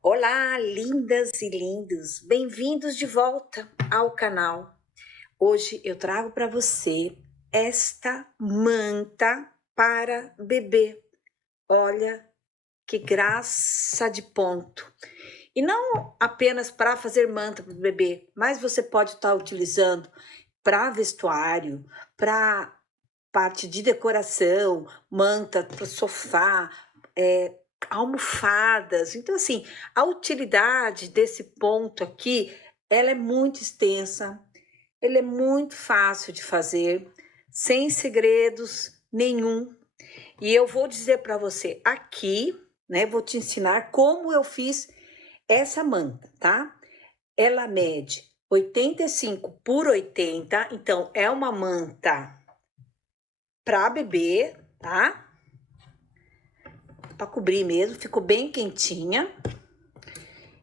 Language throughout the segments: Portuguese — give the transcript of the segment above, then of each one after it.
Olá, lindas e lindos! Bem-vindos de volta ao canal. Hoje eu trago para você esta manta para bebê. Olha que graça de ponto! E não apenas para fazer manta para o bebê, mas você pode estar utilizando para vestuário, para parte de decoração, manta para o sofá, almofadas. Então, assim, a utilidade desse ponto aqui, ela é muito extensa, ele é muito fácil de fazer, sem segredos nenhum. E eu vou dizer para você aqui, né, vou te ensinar como eu fiz essa manta, tá? Ela mede 85 por 80, então é uma manta para bebê, tá? Para cobrir mesmo, ficou bem quentinha.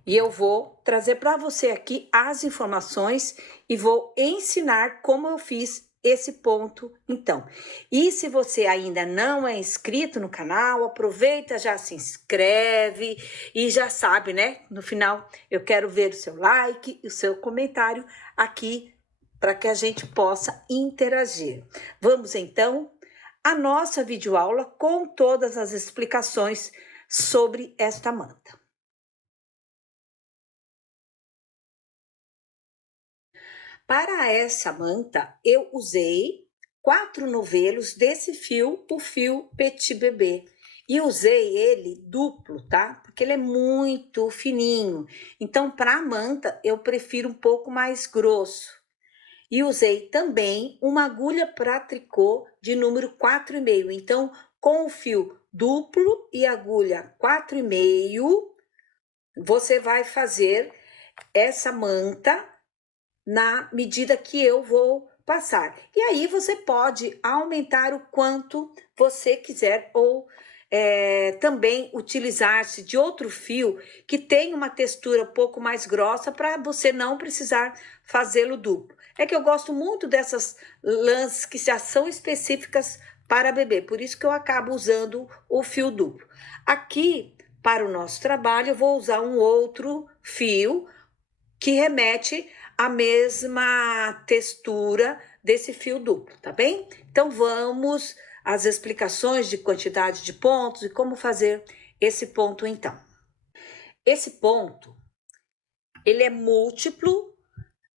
E eu vou trazer para você aqui as informações e vou ensinar como eu fiz esse ponto, então. E se você ainda não é inscrito no canal, aproveita, já se inscreve e já sabe, né? No final, eu quero ver o seu like e o seu comentário aqui para que a gente possa interagir. Vamos, então, à nossa videoaula com todas as explicações sobre esta manta. Para essa manta, eu usei 4 novelos desse fio, o fio Petit Bebê. E usei ele duplo, tá? Porque ele é muito fininho. Então, para a manta, eu prefiro um pouco mais grosso. E usei também uma agulha para tricô de número 4,5. Então, com o fio duplo e agulha 4,5, você vai fazer essa manta na medida que eu vou passar. E aí você pode aumentar o quanto você quiser ou também utilizar-se de outro fio que tem uma textura um pouco mais grossa para você não precisar fazê-lo duplo. É que eu gosto muito dessas lãs que já são específicas para bebê, por isso que eu acabo usando o fio duplo. Aqui, para o nosso trabalho, eu vou usar um outro fio que remete à mesma textura desse fio duplo, tá bem? Então, vamos às explicações de quantidade de pontos e como fazer esse ponto, então. Esse ponto, ele é múltiplo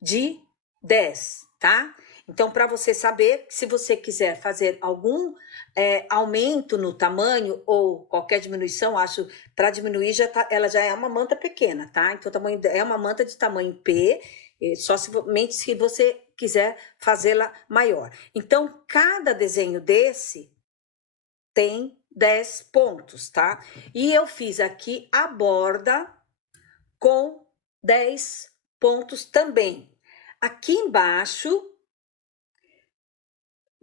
de 10, tá? Então, para você saber, se você quiser fazer algum aumento no tamanho ou qualquer diminuição, acho, para diminuir, ela já é uma manta pequena, tá? Então, tamanho, é uma manta de tamanho P, somente se você quiser fazê-la maior. Então, cada desenho desse tem 10 pontos, tá? E eu fiz aqui a borda com 10 pontos também. Aqui embaixo,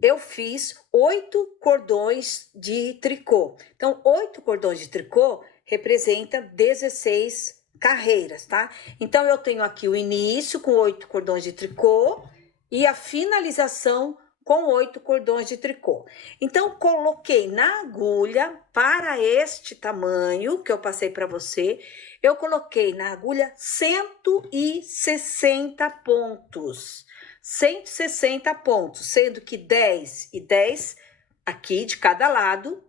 eu fiz 8 cordões de tricô. Então, 8 cordões de tricô representa 16 carreiras, tá? Então, eu tenho aqui o início com 8 cordões de tricô e a finalização com 8 cordões de tricô. Então, coloquei na agulha, para este tamanho que eu passei para você, eu coloquei na agulha 160 pontos. 160 pontos, sendo que 10 e 10 aqui de cada lado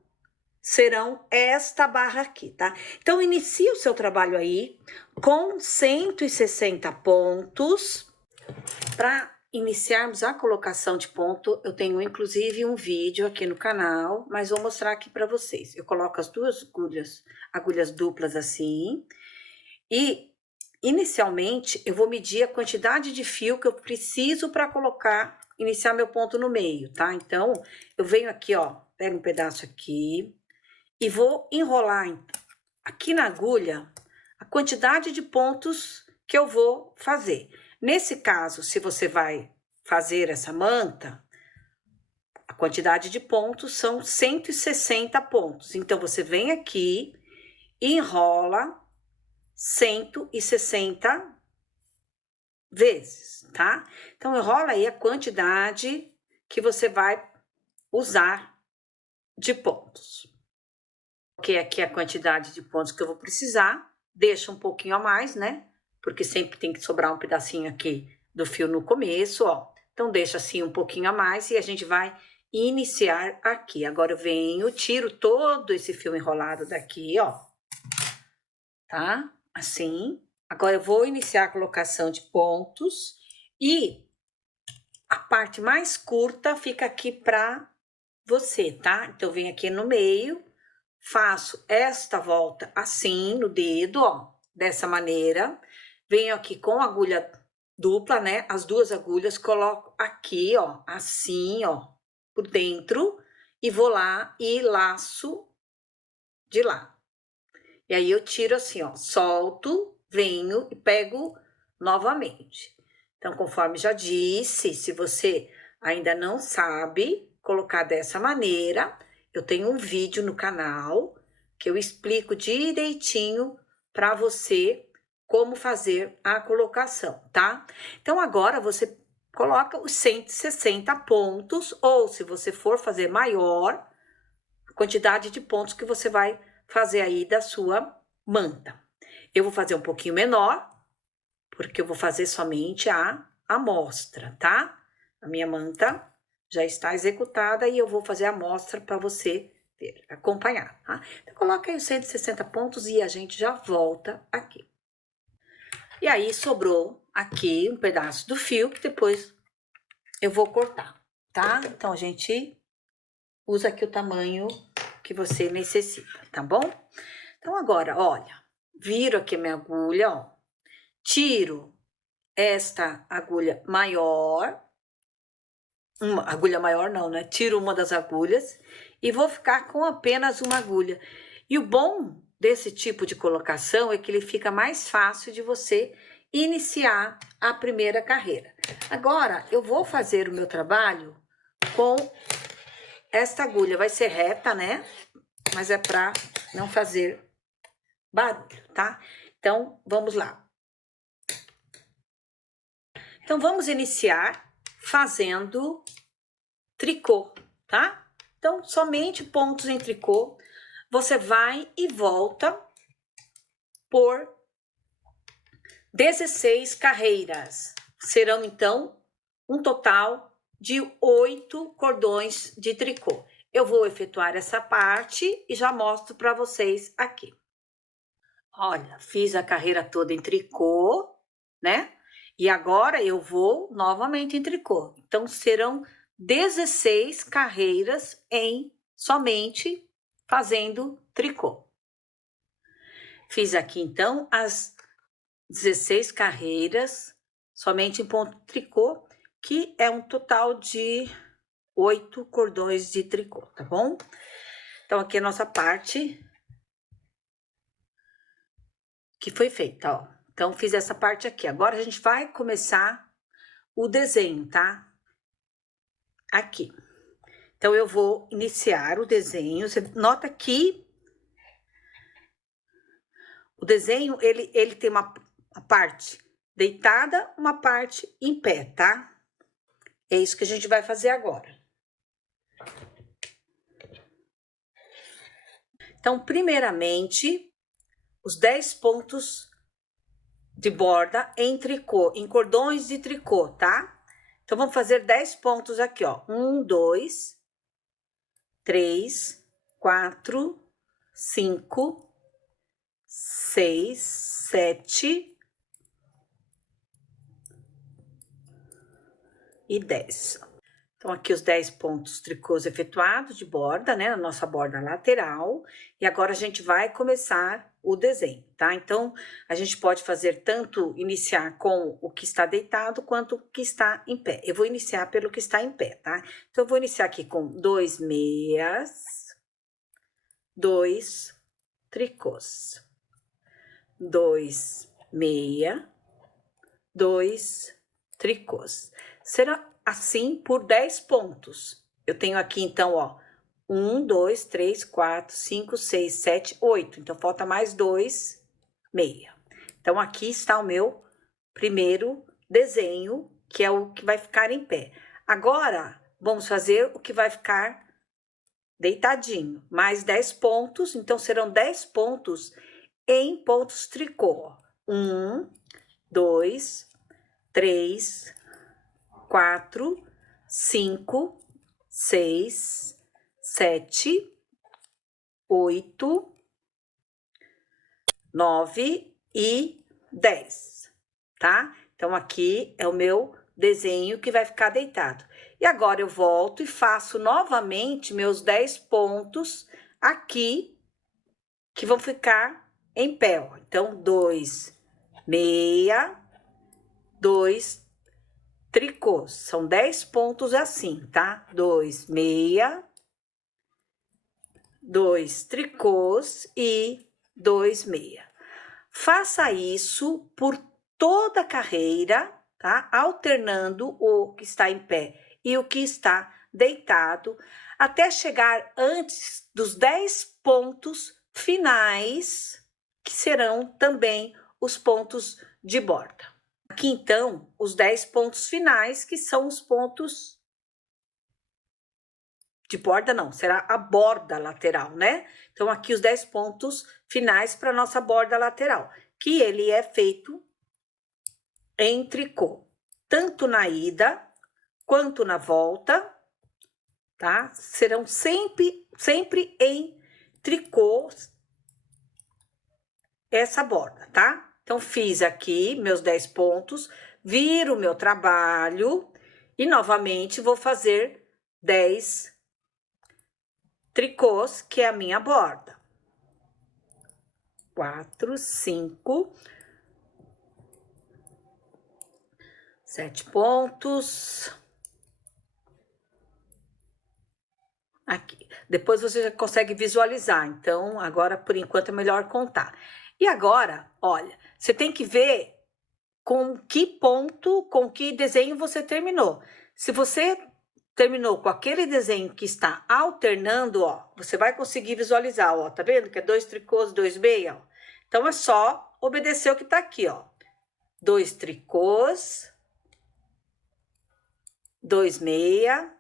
serão esta barra aqui, tá? Então, inicie o seu trabalho aí com 160 pontos. Para iniciarmos a colocação de ponto, eu tenho inclusive um vídeo aqui no canal, mas vou mostrar aqui para vocês. Eu coloco as duas agulhas duplas assim, e inicialmente eu vou medir a quantidade de fio que eu preciso para iniciar meu ponto no meio, tá? Então, eu venho aqui, ó, pego um pedaço aqui e vou enrolar aqui na agulha a quantidade de pontos que eu vou fazer. Nesse caso, se você vai fazer essa manta, a quantidade de pontos são 160 pontos. Então, você vem aqui e enrola 160 vezes, tá? Então, enrola aí a quantidade que você vai usar de pontos. Porque aqui é a quantidade de pontos que eu vou precisar, deixa um pouquinho a mais, né? Porque sempre tem que sobrar um pedacinho aqui do fio no começo, ó. Então, deixa assim um pouquinho a mais e a gente vai iniciar aqui. Agora eu venho, tiro todo esse fio enrolado daqui, ó. Tá? Assim. Agora eu vou iniciar a colocação de pontos e a parte mais curta fica aqui pra você, tá? Então, eu venho aqui no meio, faço esta volta assim no dedo, ó, dessa maneira. Venho aqui com agulha dupla, né? As duas agulhas, coloco aqui, ó, assim, ó, por dentro e vou lá e laço de lá. E aí eu tiro assim, ó, solto, venho e pego novamente. Então, conforme já disse, se você ainda não sabe colocar dessa maneira, eu tenho um vídeo no canal que eu explico direitinho para você como fazer a colocação, tá? Então, agora você coloca os 160 pontos, ou se você for fazer maior, a quantidade de pontos que você vai fazer aí da sua manta. Eu vou fazer um pouquinho menor, porque eu vou fazer somente a amostra, tá? A minha manta já está executada e eu vou fazer a amostra para você ver, acompanhar, tá? Então, coloca aí os 160 pontos e a gente já volta aqui. E aí, sobrou aqui um pedaço do fio que depois eu vou cortar, tá? Então, a gente usa aqui o tamanho que você necessita, tá bom? Então, agora, olha, viro aqui a minha agulha, ó, tiro esta agulha maior, agulha maior não, né? Tiro uma das agulhas e vou ficar com apenas uma agulha. E o bom desse tipo de colocação é que ele fica mais fácil de você iniciar a primeira carreira. Agora, eu vou fazer o meu trabalho com esta agulha. Vai ser reta, né? Mas é para não fazer barulho, tá? Então, vamos lá. Então, vamos iniciar fazendo tricô, tá? Então, somente pontos em tricô. Você vai e volta por 16 carreiras. Serão, então, um total de 8 cordões de tricô. Eu vou efetuar essa parte e já mostro para vocês aqui. Olha, fiz a carreira toda em tricô, né? E agora eu vou novamente em tricô. Então, serão 16 carreiras em somente fazendo tricô. Fiz aqui, então, as 16 carreiras somente em ponto tricô, que é um total de 8 cordões de tricô, tá bom? Então, aqui é a nossa parte que foi feita, ó. Então, fiz essa parte aqui. Agora, a gente vai começar o desenho, tá? Aqui. Então, eu vou iniciar o desenho. Você nota que o desenho, ele tem uma parte deitada, uma parte em pé, tá? É isso que a gente vai fazer agora. Então, primeiramente, os 10 pontos de borda em tricô, em cordões de tricô, tá? Então, vamos fazer 10 pontos aqui, ó. 1, 2, 3, 4, 5, 6, 7 e 10. Então, aqui os 10 pontos tricôs efetuados de borda, né? Na nossa borda lateral. E agora a gente vai começar o desenho, tá? Então, a gente pode fazer tanto iniciar com o que está deitado quanto o que está em pé. Eu vou iniciar pelo que está em pé, tá? Então, eu vou iniciar aqui com 2 meias, 2 tricôs, 2 meia, 2 tricôs. Será assim por 10 pontos. Eu tenho aqui, então, ó, 1, 2, 3, 4, 5, 6, 7, 8. Então, falta mais 2 meia. Então, aqui está o meu primeiro desenho, que é o que vai ficar em pé. Agora, vamos fazer o que vai ficar deitadinho. Mais 10 pontos, então serão 10 pontos em pontos tricô. 1, 2, 3, 4, 5, 6, 7, 8, 9 e 10, tá? Então, aqui é o meu desenho que vai ficar deitado. E agora eu volto e faço novamente meus 10 pontos aqui, que vão ficar em pé, ó. Então, 2, meia, 2 tricôs. São 10 pontos assim, tá? 2, meia, 2 tricôs e 2 meia. Faça isso por toda a carreira, tá? Alternando o que está em pé e o que está deitado, até chegar antes dos 10 pontos finais, que serão também os pontos de borda. Aqui, então, os 10 pontos finais, que são os pontos de borda, não, será a borda lateral, né? Então, aqui os 10 pontos finais para nossa borda lateral, que ele é feito em tricô, tanto na ida quanto na volta, tá? Serão sempre em tricô essa borda, tá? Então, fiz aqui meus 10 pontos, viro o meu trabalho e novamente vou fazer 10 tricôs, que é a minha borda. 4, 5, 7 pontos. Aqui. Depois você já consegue visualizar. Então, agora, por enquanto, é melhor contar. E agora, olha, você tem que ver com que ponto, com que desenho você terminou. Se você terminou com aquele desenho que está alternando, ó, você vai conseguir visualizar, ó, tá vendo? Que é 2 tricôs, 2 meia, ó. Então, é só obedecer o que tá aqui, ó. 2 tricôs, 2 meia,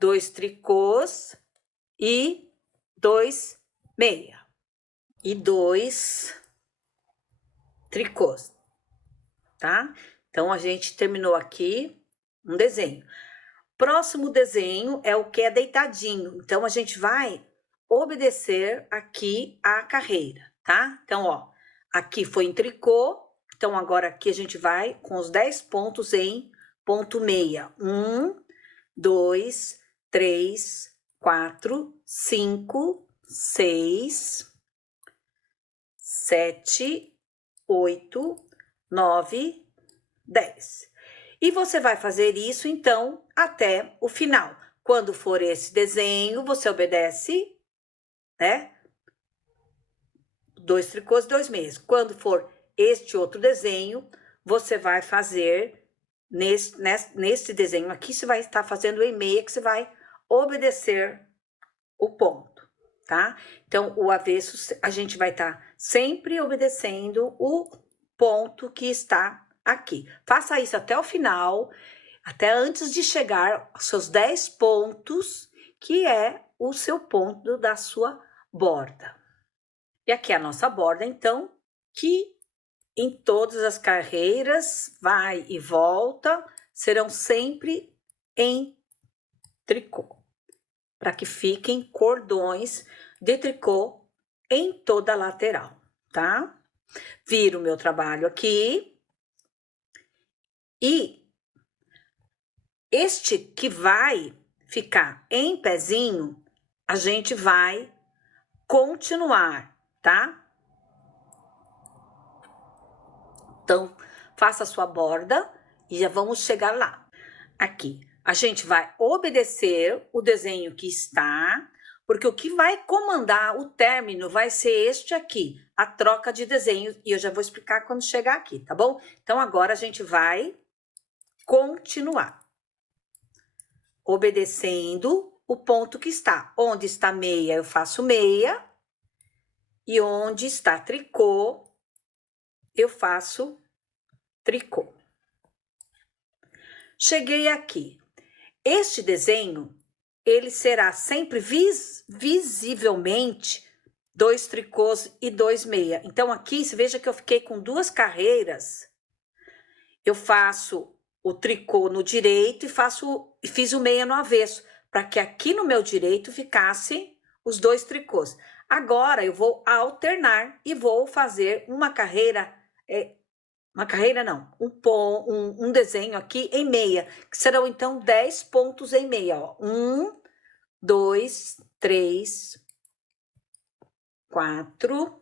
2 tricôs e 2 meia. E 2 tricôs, tá? Então, a gente terminou aqui um desenho. Próximo desenho é o que é deitadinho. Então, a gente vai obedecer aqui a carreira, tá? Então, ó, aqui foi em tricô. Então, agora aqui a gente vai com os 10 pontos em ponto meia. 1, 2, 3, 4, 5, 6, 7, 8, 9, 10. E você vai fazer isso, então, até o final. Quando for esse desenho, você obedece, né? 2 tricôs, 2 meias. Quando for este outro desenho, você vai fazer nesse desenho aqui, você vai estar fazendo em meia, que você vai obedecer o ponto, tá? Então, o avesso, a gente vai estar sempre obedecendo o ponto que está aqui. Faça isso até o final, até antes de chegar aos seus 10 pontos, que é o seu ponto da sua borda. E aqui é a nossa borda, então, que em todas as carreiras, vai e volta, serão sempre em tricô, para que fiquem cordões de tricô em toda a lateral, tá? Viro o meu trabalho aqui. E este que vai ficar em pezinho, a gente vai continuar, tá? Então, faça a sua borda e já vamos chegar lá. Aqui, a gente vai obedecer o desenho que está, porque o que vai comandar o término vai ser este aqui, a troca de desenhos, e eu já vou explicar quando chegar aqui, tá bom? Então, agora a gente vai continuar, obedecendo o ponto que está. Onde está meia, eu faço meia, e onde está tricô, eu faço tricô. Cheguei aqui. Este desenho, ele será sempre visivelmente 2 tricôs e 2 meia. Então, aqui, você veja que eu fiquei com 2 carreiras. Eu faço o tricô no direito e fiz o meia no avesso, para que aqui no meu direito ficasse os 2 tricôs. Agora, eu vou alternar e vou fazer uma carreira, um desenho aqui em meia, que serão, então, 10 pontos em meia, ó. 1, 2, 3, 4...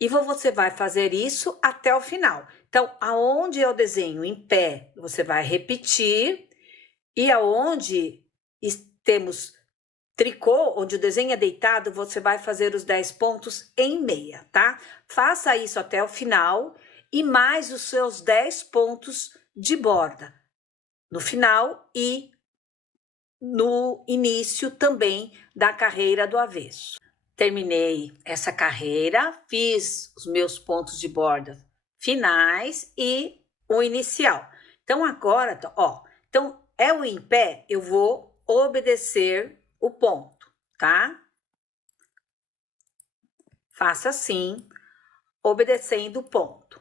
E você vai fazer isso até o final. Então, aonde eu desenho em pé, você vai repetir. E aonde temos tricô, onde o desenho é deitado, você vai fazer os 10 pontos em meia, tá? Faça isso até o final e mais os seus 10 pontos de borda. No final e no início também da carreira do avesso. Terminei essa carreira, fiz os meus pontos de borda finais e o inicial. Então, agora, ó, então é o em pé, eu vou obedecer o ponto, tá? Faça assim, obedecendo o ponto.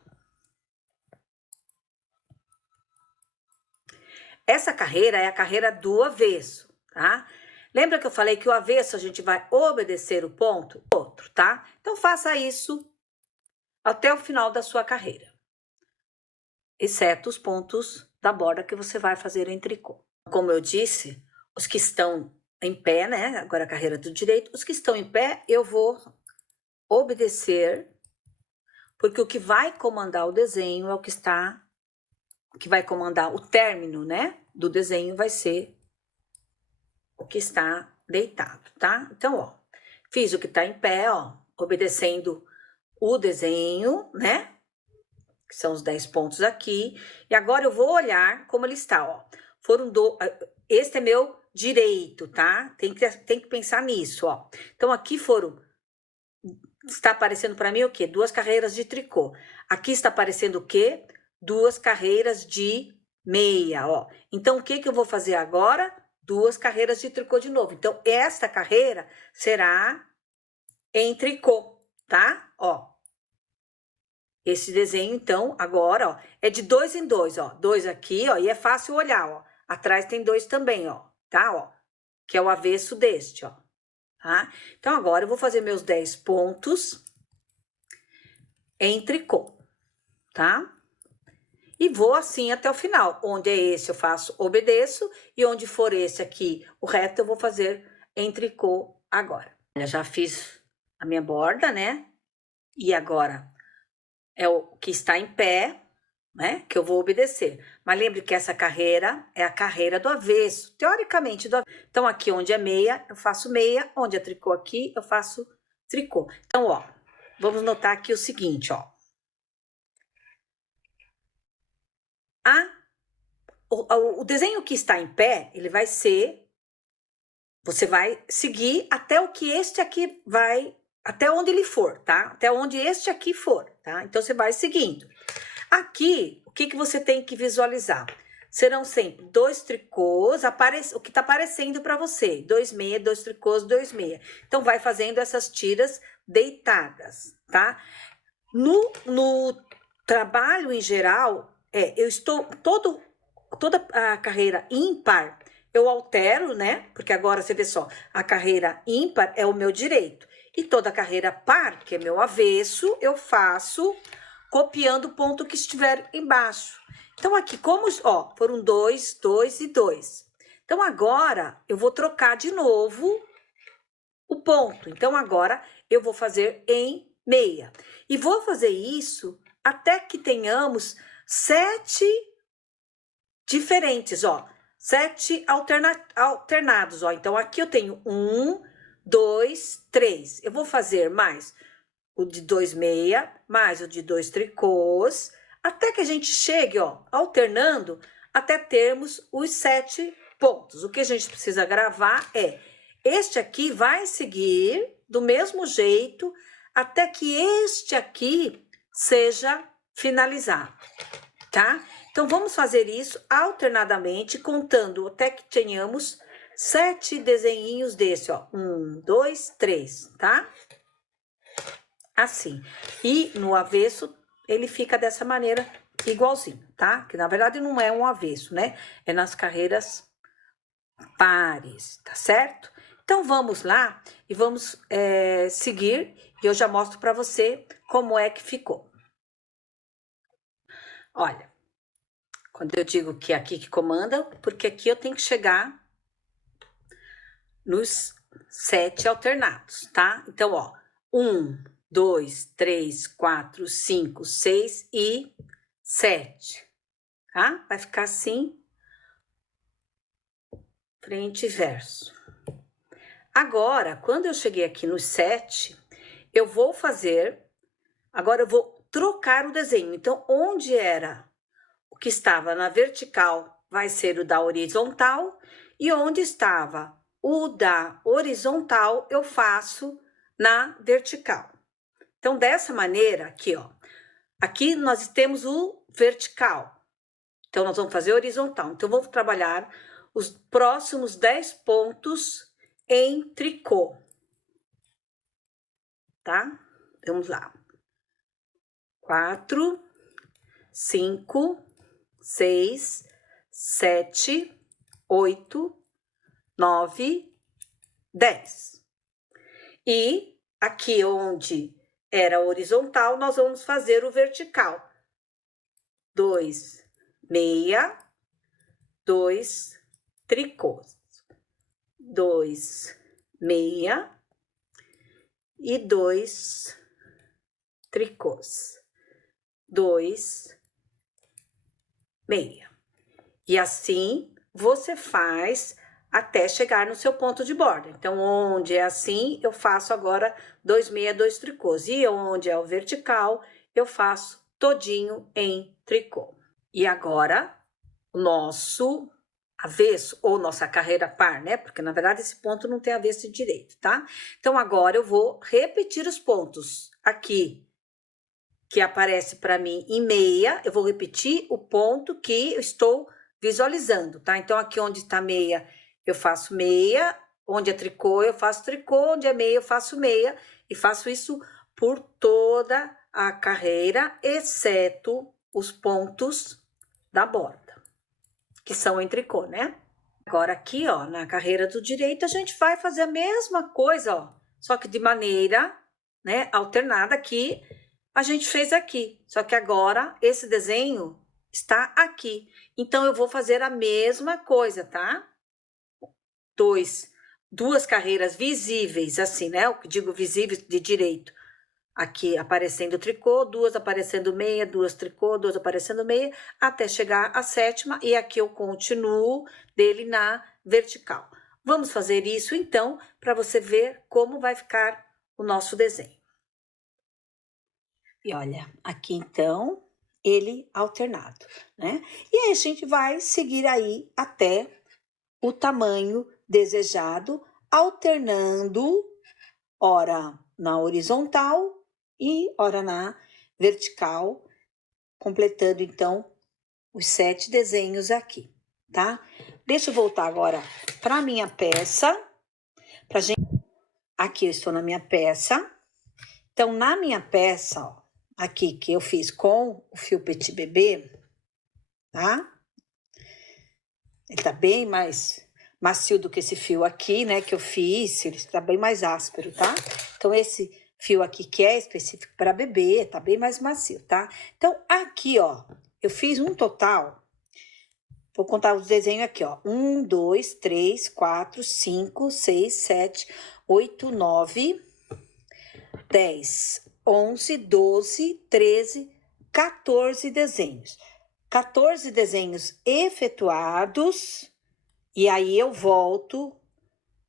Essa carreira é a carreira do avesso, tá? Lembra que eu falei que o avesso a gente vai obedecer o ponto? Outro, tá? Então, faça isso até o final da sua carreira, exceto os pontos da borda que você vai fazer em tricô. Como eu disse, os que estão em pé, né? Agora a carreira do direito, os que estão em pé, eu vou obedecer, porque o que vai comandar o desenho é o que vai comandar o término, né? Do desenho vai ser o que está deitado, tá? Então, ó, fiz o que tá em pé, ó, obedecendo o desenho, né? Que são os 10 pontos aqui. E agora eu vou olhar como ele está, ó. Este é meu direito, tá? Tem que pensar nisso, ó. Então, aqui está aparecendo para mim o quê? 2 carreiras de tricô. Aqui está aparecendo o quê? 2 carreiras de meia, ó. Então, o que eu vou fazer agora? 2 carreiras de tricô de novo. Então, esta carreira será em tricô, tá? Ó. Esse desenho, então, agora, ó, é de 2 em 2, ó. 2 aqui, ó, e é fácil olhar, ó. Atrás tem 2 também, ó, tá? Ó, que é o avesso deste, ó. Tá? Então, agora eu vou fazer meus 10 pontos em tricô, tá? E vou assim até o final. Onde é esse eu faço, obedeço, e onde for esse aqui, o resto eu vou fazer em tricô agora. Eu já fiz a minha borda, né? E agora é o que está em pé, né? Que eu vou obedecer. Mas lembre que essa carreira é a carreira do avesso, teoricamente do avesso. Então, aqui onde é meia, eu faço meia. Onde é tricô aqui, eu faço tricô. Então, ó, vamos notar aqui o seguinte, ó. O desenho que está em pé, ele vai ser... Você vai seguir até o que este aqui vai... Até onde ele for, tá? Até onde este aqui for, tá? Então, você vai seguindo. Aqui, o que você tem que visualizar? Serão sempre 2 tricôs, o que tá aparecendo para você. 2 meia, 2 tricôs, 2 meia. Então, vai fazendo essas tiras deitadas, tá? No trabalho em geral, eu estou... Toda a carreira ímpar, eu altero, né? Porque agora, você vê só, a carreira ímpar é o meu direito. E toda a carreira par, que é meu avesso, eu faço copiando o ponto que estiver embaixo. Então, aqui, como, ó, foram 2, 2 e 2. Então, agora, eu vou trocar de novo o ponto. Então, agora, eu vou fazer em meia. E vou fazer isso até que tenhamos 7 diferentes, ó. 7 alternados, ó. Então, aqui eu tenho 1, 2, 3. Eu vou fazer mais o de 2 meia, mais o de 2 tricôs, até que a gente chegue, ó, alternando, até termos os 7 pontos. O que a gente precisa gravar é, este aqui vai seguir do mesmo jeito, até que este aqui seja finalizar, tá? Então, vamos fazer isso alternadamente, contando até que tenhamos 7 desenhinhos desse, ó. 1, 2, 3, tá? Assim. E no avesso, ele fica dessa maneira, igualzinho, tá? Que na verdade não é um avesso, né? É nas carreiras pares, tá certo? Então, vamos lá e vamos seguir. E eu já mostro para você como é que ficou. Olha, quando eu digo que é aqui que comanda, porque aqui eu tenho que chegar nos 7 alternados, tá? Então, ó, 1, 2, 3, 4, 5, 6 e 7, tá? Vai ficar assim, frente e verso. Agora, quando eu cheguei aqui nos 7, eu vou fazer, agora eu vou trocar o desenho. Então, onde era o que estava na vertical, vai ser o da horizontal, e onde estava o da horizontal, eu faço na vertical. Então, dessa maneira, aqui, ó. Aqui nós temos o vertical. Então, nós vamos fazer horizontal. Então, vamos trabalhar os próximos 10 pontos em tricô. Tá? Vamos lá. 4, 5, 6, 7, 8, 9, 10. E aqui onde era horizontal, nós vamos fazer o vertical. 2, meia, 2, tricôs. 2, meia e 2 tricôs. 2, meia. E assim você faz até chegar no seu ponto de borda. Então, onde é assim, eu faço agora 2 meia, 2 tricôs. E onde é o vertical, eu faço todinho em tricô. E agora, o nosso avesso, ou nossa carreira par, né? Porque, na verdade, esse ponto não tem avesso direito, tá? Então, agora eu vou repetir os pontos aqui, que aparece para mim em meia, eu vou repetir o ponto que eu estou visualizando, tá? Então, aqui onde está meia, eu faço meia, onde é tricô, eu faço tricô, onde é meia, eu faço meia, e faço isso por toda a carreira, exceto os pontos da borda, que são em tricô, né? Agora, aqui, ó, na carreira do direito, a gente vai fazer a mesma coisa, ó, só que de maneira, né, alternada aqui, a gente fez aqui, só que agora esse desenho está aqui. Então, eu vou fazer a mesma coisa, tá? Duas carreiras visíveis, assim, né? O que digo visíveis de direito. Aqui aparecendo tricô, 2 aparecendo meia, 2 tricô, 2 aparecendo meia, até chegar à 7ª, e aqui eu continuo dele na vertical. Vamos fazer isso, então, para você ver como vai ficar o nosso desenho. E olha, aqui então, ele alternado, né? E aí a gente vai seguir aí até o tamanho desejado, alternando, ora na horizontal e ora na vertical, completando então os 7 desenhos aqui, tá? Deixa eu voltar agora para minha peça, pra gente... Aqui eu estou na minha peça. Então, na minha peça, ó, aqui que eu fiz com o fio Petit Bebê, tá? Ele tá bem mais macio do que esse fio aqui, né, que eu fiz, ele tá bem mais áspero, tá? Então, esse fio aqui que é específico para bebê, tá bem mais macio, tá? Então, aqui, ó, eu fiz um total, vou contar os desenhos aqui, ó, 1, 2, 3, 4, 5, 6, 7, 8, 9, 10, 11, 12, 13, 14 desenhos. 14 desenhos efetuados, e aí eu volto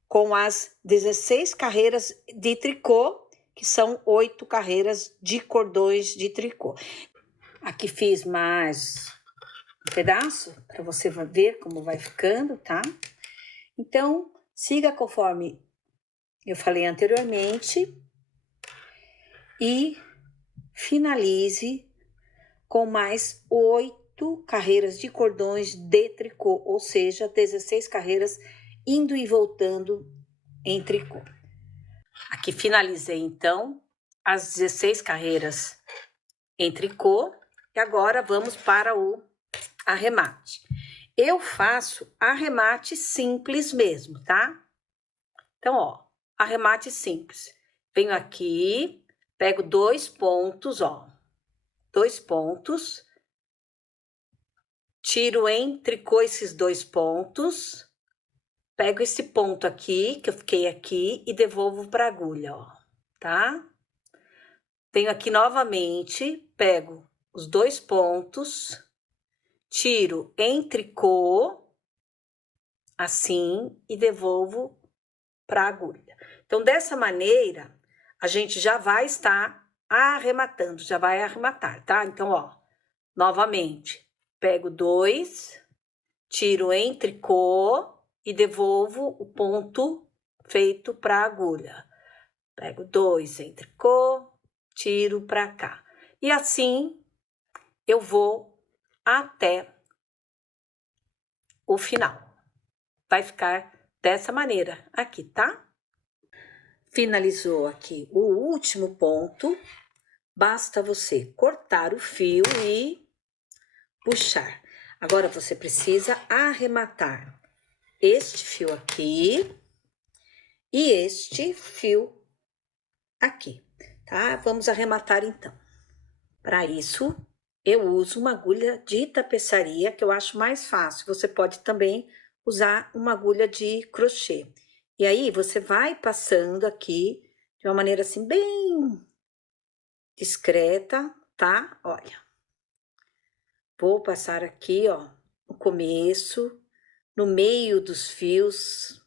com as 16 carreiras de tricô, que são 8 carreiras de cordões de tricô. Aqui fiz mais um pedaço, para você ver como vai ficando, tá? Então, siga conforme eu falei anteriormente e finalize com mais 8 carreiras de cordões de tricô, ou seja, 16 carreiras indo e voltando em tricô. Aqui finalizei, então, as 16 carreiras em tricô e agora vamos para o arremate. Eu faço arremate simples mesmo, tá? Então, ó, arremate simples. Venho aqui, pego 2 pontos, ó. 2 pontos. Tiro em tricô esses 2 pontos. Pego esse ponto aqui, que eu fiquei aqui, e devolvo para a agulha, ó, tá? Venho aqui novamente, pego os 2 pontos, tiro em tricô, assim, e devolvo para a agulha. Então, dessa maneira, a gente já vai estar arrematando, já vai arrematar, tá? Então, ó, novamente, pego 2, tiro em tricô e devolvo o ponto feito para a agulha. Pego 2 em tricô, tiro para cá. E assim, eu vou até o final. Vai ficar dessa maneira aqui, tá? Finalizou aqui o último ponto, basta você cortar o fio e puxar. Agora você precisa arrematar este fio aqui e este fio aqui, tá? Vamos arrematar então. Para isso, eu uso uma agulha de tapeçaria, que eu acho mais fácil. Você pode também usar uma agulha de crochê. E aí, você vai passando aqui de uma maneira assim, bem discreta, tá? Olha. Vou passar aqui, ó, no começo, no meio dos fios,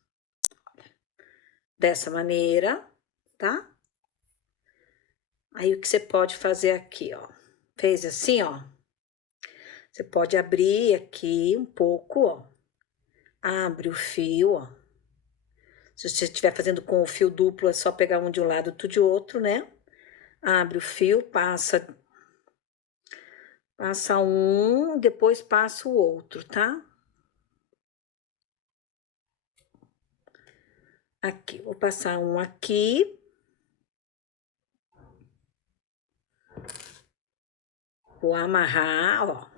dessa maneira, tá? Aí, o que você pode fazer aqui, ó, fez assim, ó, você pode abrir aqui um pouco, ó, abre o fio, ó. Se você estiver fazendo com o fio duplo, é só pegar um de um lado, outro de outro, né? Abre o fio, passa um, depois passa o outro, tá? Aqui, vou passar um aqui. Vou amarrar, ó.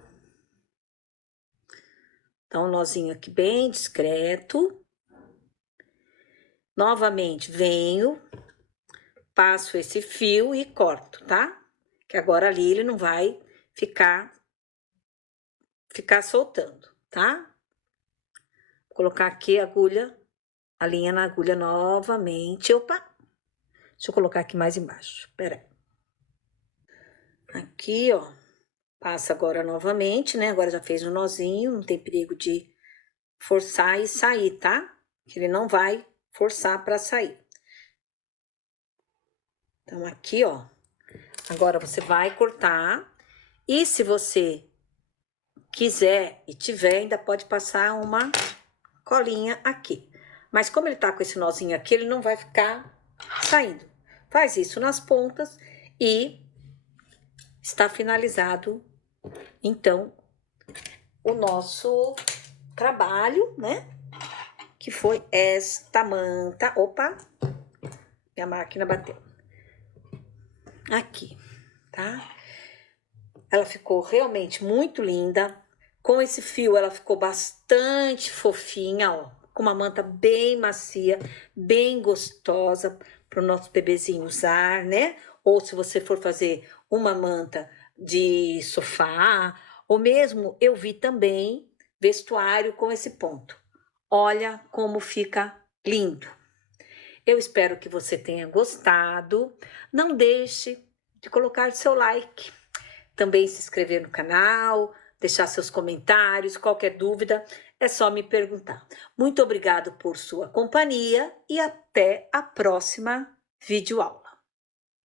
Dá um nozinho aqui bem discreto. Novamente, venho, passo esse fio e corto, tá? Que agora ali ele não vai ficar soltando, tá? Vou colocar aqui a agulha, a linha na agulha novamente. Opa! Deixa eu colocar aqui mais embaixo, peraí. Aqui, ó, passa agora novamente, né? Agora já fez um nozinho, não tem perigo de forçar e sair, tá? Que ele não vai forçar para sair. Então, aqui, ó, agora você vai cortar. E se você quiser e tiver, ainda pode passar uma colinha aqui. Mas como ele tá com esse nozinho aqui, ele não vai ficar saindo. Faz isso nas pontas e está finalizado, então, o nosso trabalho, né? Que foi esta manta. Opa! Minha máquina bateu. Aqui, tá? Ela ficou realmente muito linda. Com esse fio, ela ficou bastante fofinha, ó. Com uma manta bem macia, bem gostosa para o nosso bebezinho usar, né? Ou se você for fazer uma manta de sofá, ou mesmo eu vi também vestuário com esse ponto. Olha como fica lindo. Eu espero que você tenha gostado. Não deixe de colocar seu like, também se inscrever no canal, deixar seus comentários, qualquer dúvida é só me perguntar. Muito obrigado por sua companhia e até a próxima videoaula.